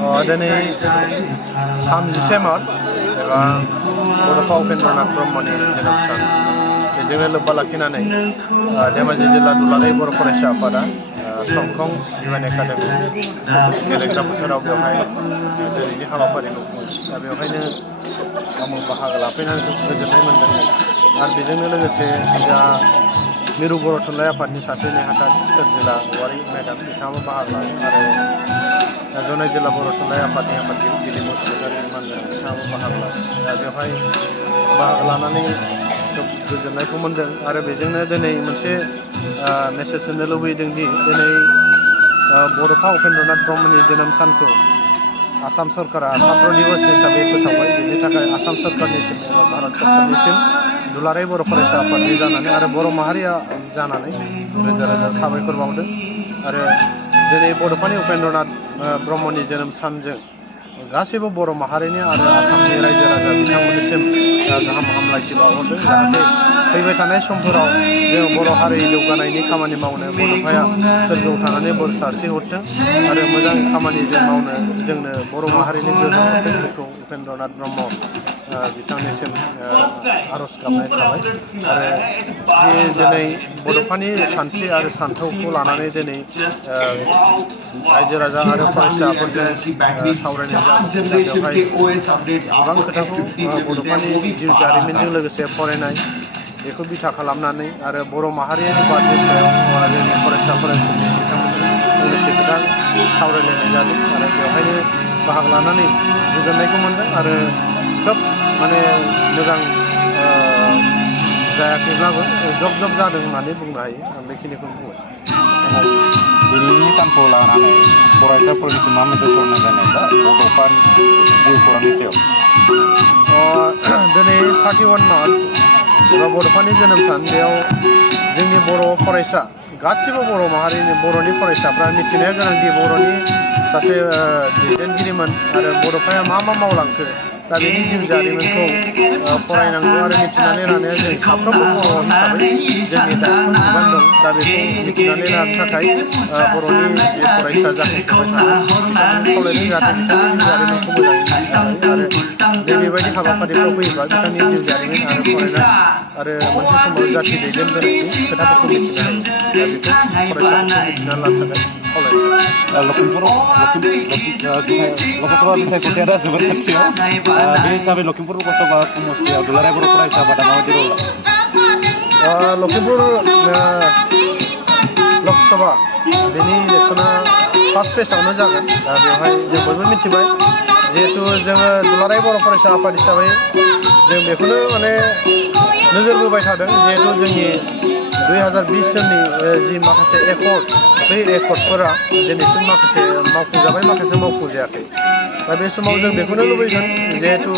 दिनै 30 मार्च एबा बड'फा उपेन्द्रनाथ ब्रह्मनि जोनोम सान बेजोंनो लोब्बा लाखिनानै धेमाजि जिल्ला दुलाराय बर' फरायसा आफादा संखं इउएन एकाडेमि गेलेग्रा फोथाराव बेवहाय दिनैनि हाबाफारिखौ खुङो। दा बेवहायनो आंबो बाहागो लाफैनानै गोजोननाय मोन्दों आरो बेजोंनो लोगोसे जा मिरु बर' थुनलाइ आफादनि सासे नेहाथारि सोरजिला औवारि मेडाम बिथाङाबो बाहागो लादों आरो जनाय जिल्ला बर' थुनलाइ आफादनि आफादगिरि दिलीप बसुमतारी मानगोनां बिथाङाबो बाहागो लादों। दा बेवहाय बाहागो लानानै खोब गोजोननायखौ मोन्दों आरो बेजोंनो दिनै मोनसे मेसेज होनो लुबैदों दि दिनै बड'फा उपेन्द्रनाथ ब्रह्मनि जोनोम सानखौ आसाम सरकारा छात्र दिवस हिसाबै फोसावबाय। बेनि थाखाय आसाम सरकारनिसिम एबा भारत सरकारनिसिम दुलाराय बर' फरायसा आफादनि जानानै आरो बर' माहारिया जानानै रोजा रोजा साबायखर बावदों आरो दिनै बड'फानि उपेन्द्रनाथ ब्रह्मनि जोनोम सानजों गासैबो बर' माहारिनि आरो आसामनि रायजो राजा बिथांमोननिसिम गाहाम हामलायथि बावहरदों जाहाथे फैबाय थानाय समफोराव जों बर' हारि जौगानायनि खामानि मावनो बड'फाया सोरगोआव थानानै बोर सारस्रिहरथों आरो मोजां खामानि जों मावनो जोंनो बर' माहारिनि गोहो हरथों बेखौ उपेन्द्रनाथ ब्रह्म बिथांनिसिम आर'ज गाबनाय थाबाय आरो जि दिनै बड'फानि सानस्रि आरो सान्थौखौ लानानै दिनै रायजो राजा आरो फरायसाफोरजों सावरायनाय जादों। दा बेवहाय गोबां खोथाखौ बड'फानि जिउ जारिमिनजों लोगोसे फरायनाय बेखौ बिथा खालामनानै आरो बर' माहारियारि बादनि सायाव जोंनि फरायसा फरायसुलि बिथांमोनजों फंनैसो खोथा सावरायलायनाय जादों आरो बेवहायनो बाहागो लानानै गोजोननायखौ मोन्दों आरो खोब माने मोजां जायाखैब्लाबो जब जब जादों होननानै बुंनो हायो। आं बेखिनिखौनो बुंबाय। दिनैनि सानखौ लानानै फरायसाफोरनिसिम मा मेसेज हरनो जेनेबा बड'फानि जिउ खौरांनि सायाव दिनै 31 मार्च एबा बड'फानि जोनोम सान बेयाव जोंनि बर' फरायसा गासिबो बर' माहारिनि बर'नि फरायसाफ्रा मिथिनाया गोनांदि बर'नि सासे दैदेनगिरिमोन आरो बड'फाया मा मा मावलांखो दा बेनि जिउ जारिमिनखौ फरायनांगौ आरो मिथिनानै लानाया जों साफ्रोमबो बर' हिसाबै जोंनि दायथ' बिबान दं। दा बेखौ मिथिनानै लानो थाखाय बर'नि जे फरायसा जाखांफुबाय थानाय बिथांमोनखौ खावलायदों जाहाथे बिथांनि जिउ जारिमिनखौ मोजाङै मिथिनो हायो आरो नैबेबायदि हाबाफारिफ्राव फैयोबा बिथांनि जिउ जारिमिन आरो फरायनाय आरो मोनसे समाव जाथि दैदेनबोनायनि खोथाफोरखौ मिथिनो हायो। दा बेखौ फरायसाफोरखौ मिथिनानै लानो थाखाय खावलायनाय लकसभा बिसायख'थिया दा जोबोर खाथियाव बे हिसाबै लखिमपुर लकसभा समस्तियाव दुलाराय बर' फरायसा आफादा माबायदि रल लागोन? लखिमपुर लकसभा बेनि इलेक्सना फार्स्ट फेजआवनो जागोन। दा बेवहाय जों बयबो मिथिबाय जिहेथु जोङो दुलाराय बर' फरायसा आफाद हिसाबै जों बेखौनो माने नोजोर बोबाय थादों जिहेथु जोंनि 2020 सननि जि माखासे एकर्ड बै एकर्डफोरा दिनैसिम माखासे मावफुंजाबाय माखासे मावफुंजायाखै। दा बे समाव जों बेखौनो लुबैगोन जिहेथु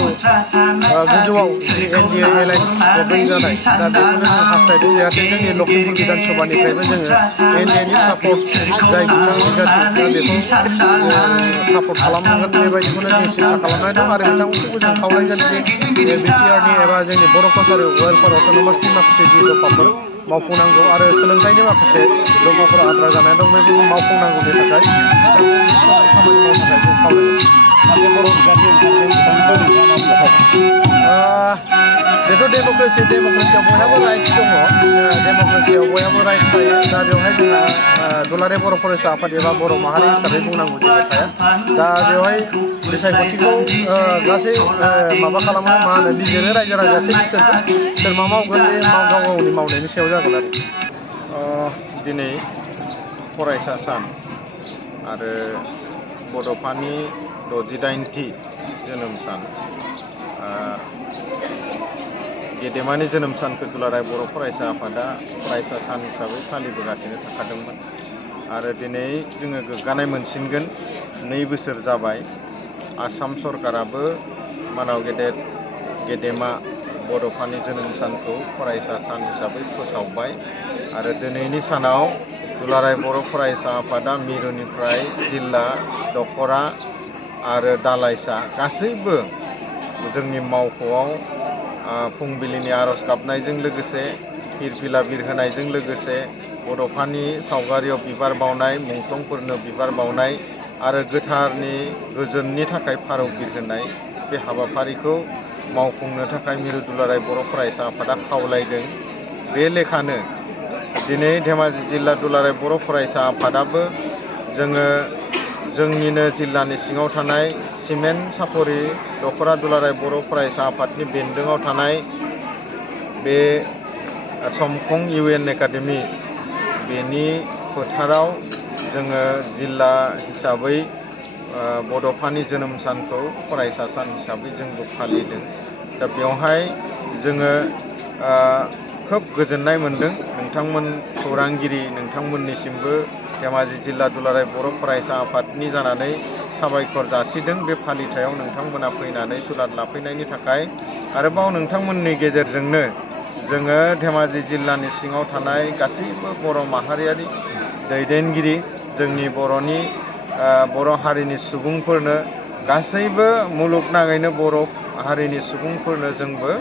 गोजौआव जि NDA एलायन्स गभर्नमेन्ट जानाय दा बेखौनो जों हास्थायदों जाहाथे जोंनि लखिमपुर बिधान सभानिफ्रायबो जोङो NDAनि सापर्ट जाय बिथांनि जाथि दा बेखौ सापर्ट खालामगोन बेबायदिखौनो जों सिन्था खालामनाय दं आरो बिथांमोनखौबो जों खावलायगोन जे BTRनि एबा जोंनि बर' कसारि वेलफेयार अट'नमासनि माखासे जि दफाफोर मावफुंनांगौ आरो सोलोंथाइनि माखासे दफाफोर आद्रा जानाय दं बेफोरखौ मावफुंनांगौनि थाखाय बिथांखौ खामानि मावनो थाखाय जों खावलायगोन। सासे बर' बिजाथि ओंखारदों बिथांनिखौ नोंथाङा मा बुंनो सानो? बेथ' डेम'क्रेसियाव बयहाबो राइट्स दङ। डेम'क्रेसियाव बयहाबो राइट्स थायो। दा बेवहाय जोंहा दुलाराय बर' फरायसा आफाद एबा बर' माहारि हिसाबै बुंनांगौ जेबो थाया। दा बेवहाय बिसायख'थिखौ गासै माबा खालामो मा होनो बिजिरो रायजो राजायासो बिसोरगोन सोर मा मावगोन बे गाव गावनि मावनायनि सायाव जागोन आरो। दिनै फरायसा सान आरो बड'फानि 68थि जोनोम सान गेदेमानि जोनोम सानखौ दुलाराय बर' फरायसा आफादा फरायसा सान हिसाबै फालिबोगासिनो थाखादोंमोन आरो दिनै जोङो गोग्गानाय मोनसिनगोन 2 बोसोर जाबाय आसाम सरकाराबो मानाव गेदेमा बड'फानि जोनोम सानखौ फरायसा सान हिसाबै फोसावबाय आरो दिनैनि सानाव दुलाराय बर' फरायसा आफादा मिरुनिफ्राय जिल्ला दख'रा आरो दालाइसा गासैबो जोंनि मावख'आव फुंबिलिनि आर'ज गाबनायजों लोगोसे फिरफिला बिरहोनायजों लोगोसे बड'फानि सावगारियाव बिबार बावनाय मुंख्लंफोरनो बिबार बावनाय आरो गोथारनि गोजोननि थाखाय फारौ बिरहोनाय बे हाबाफारिखौ मावफुंनो थाखाय मिरु दुलाराय बर' फरायसा आफादा खावलायदों। बे लेखानो दिनै धेमाजि जिल्ला दुलाराय बर' फरायसा आफादाबो जोङो जोंनिनो जिल्लानि सिङाव थानाय सिमेन्ट सापरि दख'रा दुलाराय बर' फरायसा आफादनि बेन्दोङाव थानाय बे समखं UN एकाडेमि बेनि फोथाराव जोङो जिल्ला हिसाबै बड'फानि जोनोम सानखौ फरायसा सान हिसाबै जोंबो फालिदों। दा बेवहाय जोङो खोब गोजोननाय मोनदों। नोंथांमोन खौरांगिरि नोंथांमोननिसिमबो धेमाजि जिल्ला दुलाराय बर' फरायसा आफादनि जानानै साबायखर जासिदों बे फालिथायाव नोंथांमोना फैनानै सुलाद लाफैनायनि थाखाय। आरोबाव नोंथांमोननि गेजेरजोंनो जोङो धेमाजि जिल्लानि सिङाव थानाय गासैबो बर' माहारियारि दैदेनगिरि जोंनि बर' हारिनि सुबुंफोरनो गासैबो मुलुगनाङैनो बर' हारिनि सुबुंफोरनो जोंबो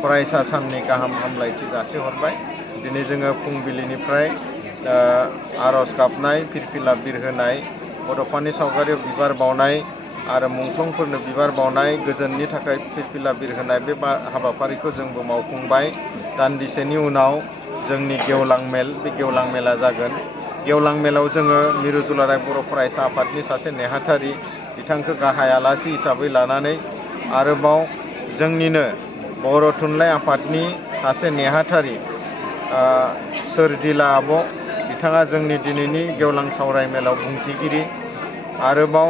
फरायसा साननि गाहाम हामलायथि जासिहरबाय। दिनै जोङो फुंबिलिनिफ्राय आर'ज गाबनाय, फिरफिला बिरहोनाय, बड'फानि सावगारियाव बिबार बावनाय आरो मुंख्लंफोरनो बिबार बावनाय, गोजोननि थाखाय फिरफिला बिरहोनाय बे हाबाफारिखौ जोंबो मावफुंबाय। दान्दिसेनि उनाव जोंनि गेवलां मेल, बे गेवलां मेला जागोन। गेवलां मेलाव जोङो मिरु दुलाराय बर' फरायसा आफादनि सासे नेहाथारि बिथांखौ गाहाय आलासि हिसाबै लानानै आरोबाव जोंनिनो बर' थुनलाइ आफादनि सासे नेहाथारि सोरजिला आब' बिथाङा जोंनि दिनैनि गेवलां सावराय मेलाव बुंथिगिरि, आरोबाव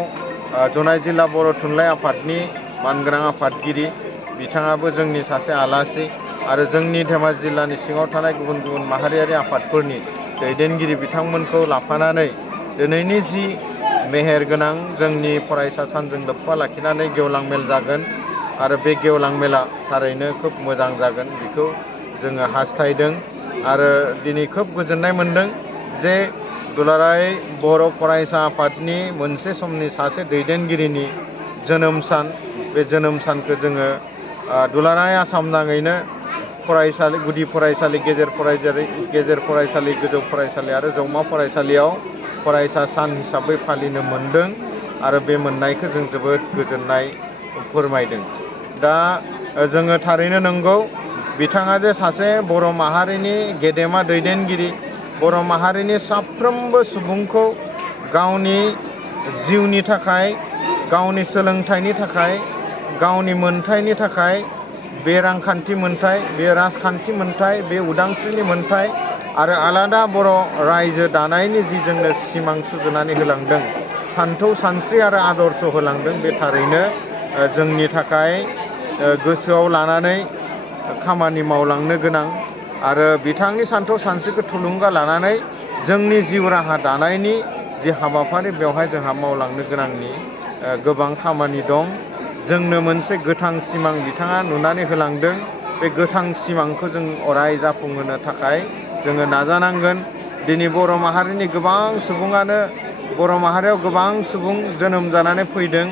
जनाय जिल्ला बर' थुनलाइ आफादनि मानगोनां आफादगिरि बिथाङाबो जोंनि सासे आलासि, आरो जोंनि धेमाजि जिल्लानि सिङाव थानाय गुबुन गुबुन माहारियारि आफादफोरनि दैदेनगिरि बिथांमोनखौ लाफानानै दिनैनि जि मेहेर गोनां जोंनि फरायसा सानजों लोब्बा लाखिनानै गेवलां मेल जागोन आरो बे गेवलां मेला थारैनो खोब मोजां जागोन बेखौ जोङो हास्थायदों। आरो दिनै खोब गोजोननाय मोनदों जे दुलाराय बर' फरायसा आफादनि मोनसे समनि सासे दैदेनगिरिनि जोनोम सान, बे जोनोम सानखौ जोङो दुलाराय आसाम नाङैनो फरायसालि, गुदि फरायसालि, गेजेर फरायसालि, गोजौ फरायसालि आरो जौमा फरायसालियाव फरायसा सान हिसाबै फालिनो मोनदों आरो बे मोननायखौ जों जोबोद गोजोननाय फोरमायदों। दा जोङो थारैनो नंगौ बिथाङा जे सासे बर' माहारिनि गेदेमा दैदेनगिरि, बर' माहारिनि साफ्रोमबो सुबुंखौ गावनि जिउनि थाखाय, गावनि सोलोंथाइनि थाखाय, गावनि मोनथायनि थाखाय, बे रांखान्थि मोनथाय, बे राजखान्थि मोनथाय, बे उदांस्रिनि मोनथाय आरो आलादा बर' रायजो दानायनि जि जोंनो सिमां सुजुनानै होलांदों, सान्थौ सानस्रि आरो आदर्श होलांदों, बे थारैनो जोंनि थाखाय गोसोआव लानानै खामानि मावलांनो गोनां। आरो बिथांनि सान्थौ सानस्रिखौ थुलुंगा लानानै जोंनि जिउ राहा दानायनि जि हाबाफारि बेवहाय जोंहा मावलांनो गोनांनि गोबां खामानि दं। जोंनो मोनसे गोथां सिमां बिथाङा नुनानै होलांदों, बे गोथां सिमांखौ जों अराय जाफुंहोनो थाखाय जोङो नाजानांगोन। दिनै बर' माहारिनि गोबां सुबुङानो, बर' माहारियाव गोबां सुबुं जोनोम जानानै फैदों,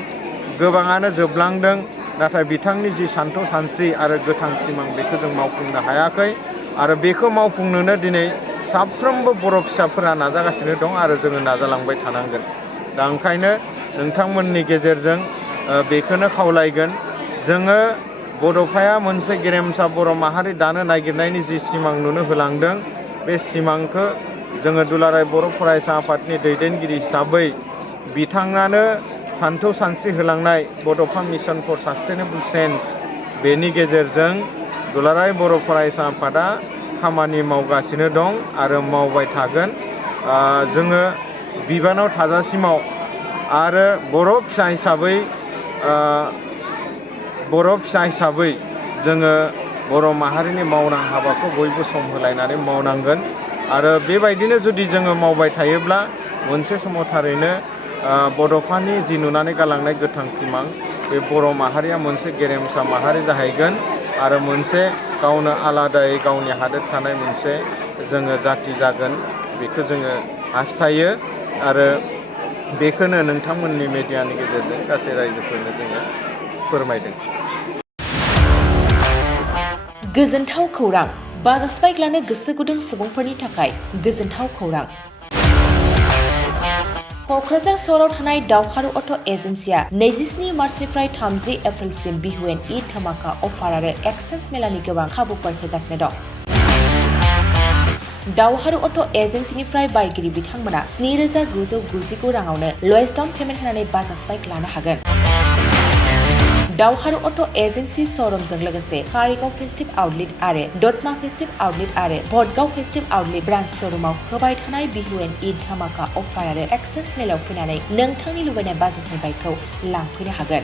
गोबाङानो जोबलांदों, नाथाय बिथांनि जि सान्थौ सानस्रि आरो गोथां सिमां बेखौ जों मावफुंनो हायाखै आरो बेखौ मावफुंनोनो दिनै साफ्रोमबो बर' फिसाफोरा नाजागासिनो दं आरो जोङो नाजालांबाय थानांगोन। दा ओंखायनो नोंथांमोननि गेजेरजों बेखौनो खावलायगोन, जोङो बड'फाया मोनसे गेरेमसा बर' माहारि दानो नागिरनायनि जि सिमां नुनो होलांदों, बे सिमांखौ जोङो दुलाराय बर' फरायसा आफादनि दैदेनगिरि हिसाबै बिथाङानो सान्थौ सानस्रि होलांनाय बड'फा मिशन फर सास्टेनेबल चेन्ज, बेनि गेजेरजों दुलाराय बर' फरायसा आफादा खामानि मावगासिनो दं आरो मावबाय थागोन। जोङो बिबानाव थाजासिमाव आरो बर' फिसा हिसाबै जोङो बर' माहारिनि मावनां हाबाखौ बयबो सम होलायनानै मावनांगोन आरो बेबायदिनो जुदि जोङो मावबाय थायोब्ला मोनसे समाव थारैनो बड'फानि जि नुनानै गालांनाय गोथां सिमां, बे बर' माहारिया मोनसे गेरेमसा माहारि जाहैगोन आरो मोनसे गावनो आलादायै गावनि हादोर थानाय मोनसे जोङो जाथि जागोन, बेखौ जोङो हास्थायो आरो बेखौनो नोंथांमोननि मेडियानि गेजेरजों गासै रायजोफोरनो जोङो फोरमायदों। गोजोनथाव खौरां, बाजाज बाइक लानो गोसो गुदुं सुबुंफोरनि थाखाय गोजोनथाव खौरां। क'क्राझार सहराव थानाय दावहारु अट' एजेन्सिया 27 मार्चनिफ्राय 30 एप्रिलसिम बिहु एन्ड ईद धमाका अफार आरो एक्सचेन्ज मेलानि गोबां खाबुफोर होगासिनो दं। दावहारु अट' एजेन्सिनिफ्राय बायगिरि बिथांमोना 7,999 राङावनो लवेस्ट डाउन पेमेन्ट होनानै बाजाज बाइक लानो हागोन। दावहारु अट' एजेन्सि श'रुमजों लोगोसे कारिगाव फेस्टिभ आउटलेट आरो दतमा फेस्टिभ आउटलेट आरो भटगाव फेस्टिभ आउटलेट ब्रान्च श'रुमाव होबाय थानाय बिहु एन्ड ईद धमाका अफार आरो एक्सचेन्ज मेलायाव फैनानै नोंथांनि लुबैनाय बाजाजनि बाइकखौ लांफैनो हागोन।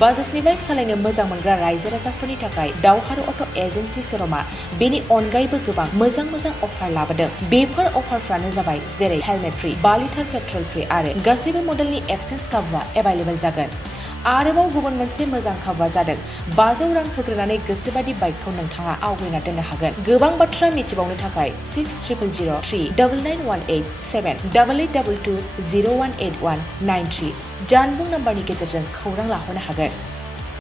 बाजाजनि बाइक सालायनो मोजां मोनग्रा रायजो राजाफोरनि थाखाय दावहारु अट' एजेन्सि श'रुमा बेनि अनगायैबो गोबां मोजां अफार लाबोदों। बेफोर अफारफ्रानो जाबाय जेरै helmet free, 2 litre petrol free आरो गासैबो मडेलनि एक्सचेन्ज खाबुआ एभेलेबल जागोन। आरोबाव गुबुन मोनसे मोजां खाबुआ जादों 500 रां होग्रोनानै गोसोबादि बाइकखौ नोंथाङा आवगायना दोननो हागोन। गोबां बाथ्रा मिथिबावनो थाखाय 60000399878822018193 जानबुं नाम्बारनि गेजेरजों खौरां लाहरनो हागोन।